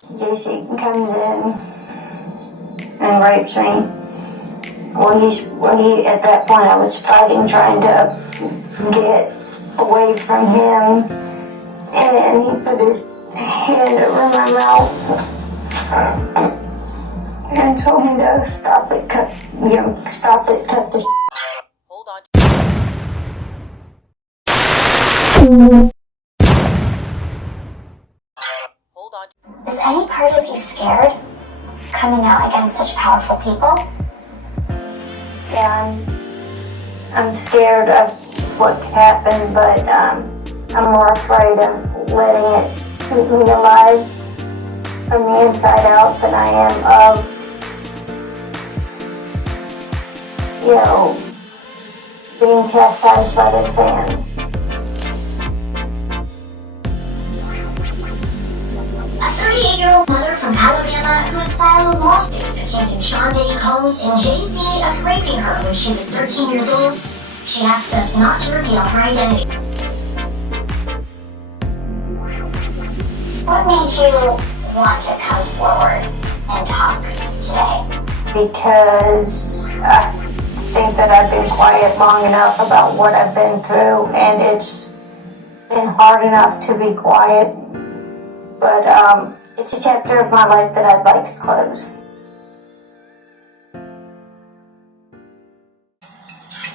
JC comes in and rapes me. He at that point I was fighting, trying to get away from him, and he put his hand over my mouth and told me to stop it, cut the Hold on. Is any part of you scared, coming out against such powerful people? Yeah, I'm scared of what could happen, but I'm more afraid of letting it eat me alive from the inside out than I am of, being chastised by their fans. A 38-year-old mother from Alabama who has filed a lawsuit accusing Sean Diddy Combs and Jay-Z of raping her when she was 13 years old. She asked us not to reveal her identity. What made you want to come forward and talk today? Because I think that I've been quiet long enough about what I've been through, and it's been hard enough to be quiet. But it's a chapter of my life that I'd like to close.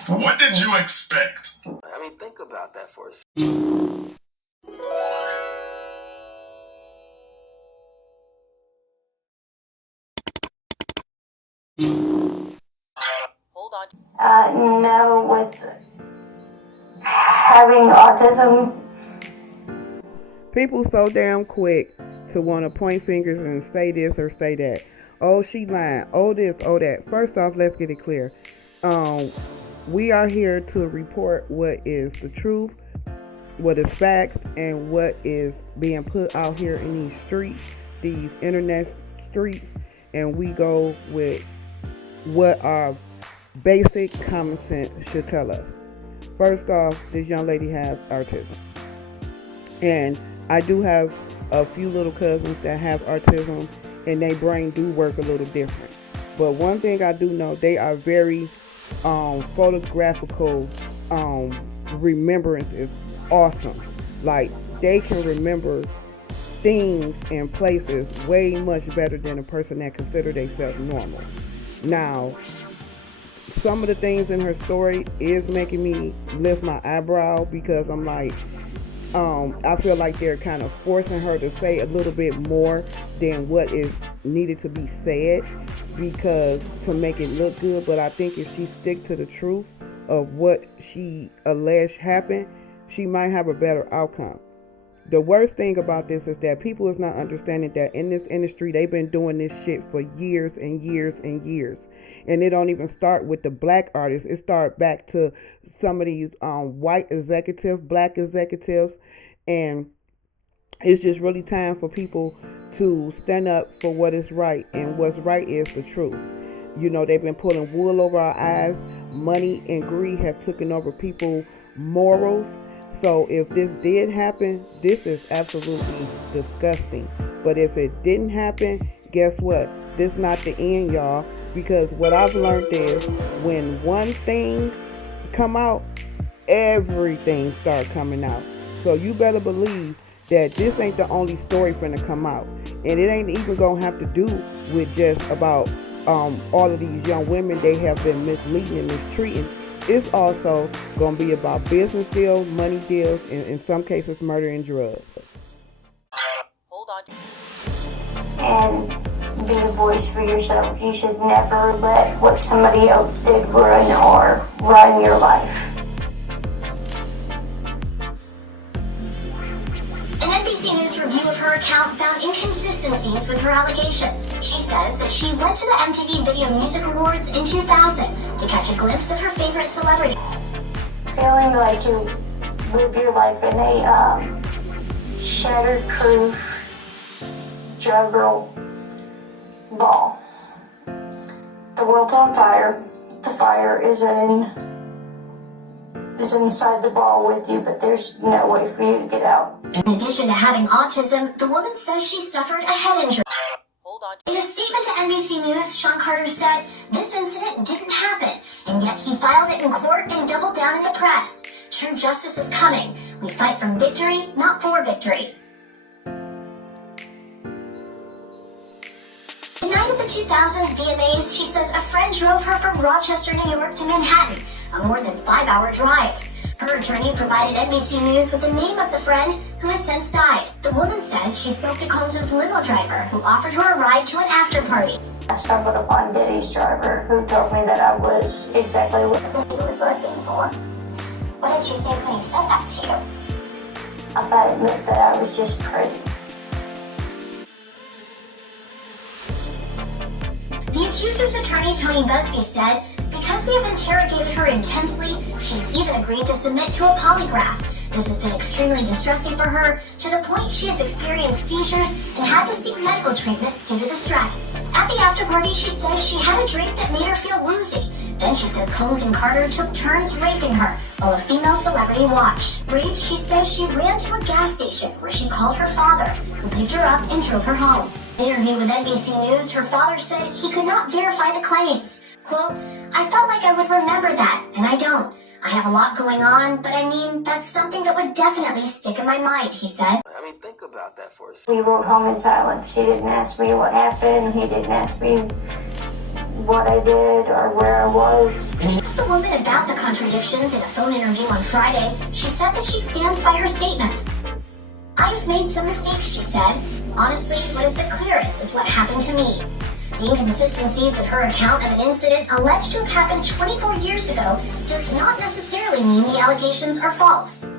What did you expect? I mean, think about that for a second. Hold on. No, with having autism. People so damn quick to want to point fingers and say this or say that. Oh, she lying. Oh, this, oh, that. First off, let's get it clear. We are here to report what is the truth, what is facts, and what is being put out here in these streets, these internet streets, and we go with what our basic common sense should tell us. First off, this young lady have autism, and I do have a few little cousins that have autism, and their brain do work a little different. But one thing I do know, they are very photographical. Remembrance is awesome. Like, they can remember things and places way much better than a person that consider themselves normal. Now, some of the things in her story is making me lift my eyebrow, because I'm like, I feel like they're kind of forcing her to say a little bit more than what is needed to be said, because to make it look good. But I think if she stick to the truth of what she alleged happened, she might have a better outcome. The worst thing about this is that people is not understanding that in this industry, they've been doing this shit for years and years and years. And it don't even start with the black artists. It start back to some of these white executives, black executives. And it's just really time for people to stand up for what is right. And what's right is the truth. They've been pulling wool over our eyes. Money and greed have taken over people's morals. So if this did happen, this is absolutely disgusting. But if it didn't happen, guess what? This is not the end, y'all. Because what I've learned is when one thing come out, everything start coming out. So you better believe that this ain't the only story finna come out. And it ain't even gonna have to do with just about all of these young women they have been misleading and mistreating. It's also going to be about business deals, money deals, and in some cases, murder and drugs. Hold on. And be a voice for yourself. You should never let what somebody else did run your life. An NBC News review of her account found inconsistencies with her allegations. She says that she went to the MTV Video Music Awards in 2000 to catch a glimpse of her favorite celebrity. Feeling like you live your life in a shatterproof drug roll ball. The world's on fire. The fire is in is inside the ball with you, but there's no way for you to get out. In addition to having autism, the woman says she suffered a head injury. In a statement to NBC News, Sean Carter said this incident didn't happen, and yet he filed it in court and doubled down in the press. True justice is coming. We fight from victory, not for victory. The night of the 2000s VMAs, she says a friend drove her from Rochester, New York to Manhattan, a more than 5-hour drive. Her attorney provided NBC News with the name of the friend who has since died. The woman says she spoke to Combs' limo driver, who offered her a ride to an after-party. I stumbled upon Diddy's driver, who told me that I was exactly what he was looking for. What did you think when he said that to you? I thought it meant that I was just pretty. The accuser's attorney, Tony Busby, said, because we have interrogated her intensely, she's even agreed to submit to a polygraph. This has been extremely distressing for her, to the point she has experienced seizures and had to seek medical treatment due to the stress. At the after-party, she says she had a drink that made her feel woozy. Then she says Combs and Carter took turns raping her, while a female celebrity watched. Briefed, she says she ran to a gas station where she called her father, who picked her up and drove her home. In an interview with NBC News, her father said he could not verify the claims. Quote, I felt like I would remember that, and I don't. I have a lot going on, but I mean, that's something that would definitely stick in my mind, he said. I mean, think about that for a second. He rode home in silence. He didn't ask me what happened. He didn't ask me what I did or where I was. Asked the woman about the contradictions in a phone interview on Friday, she said that she stands by her statements. I have made some mistakes, she said. Honestly, what is the clearest is what happened to me. The inconsistencies in her account of an incident alleged to have happened 24 years ago does not necessarily mean the allegations are false.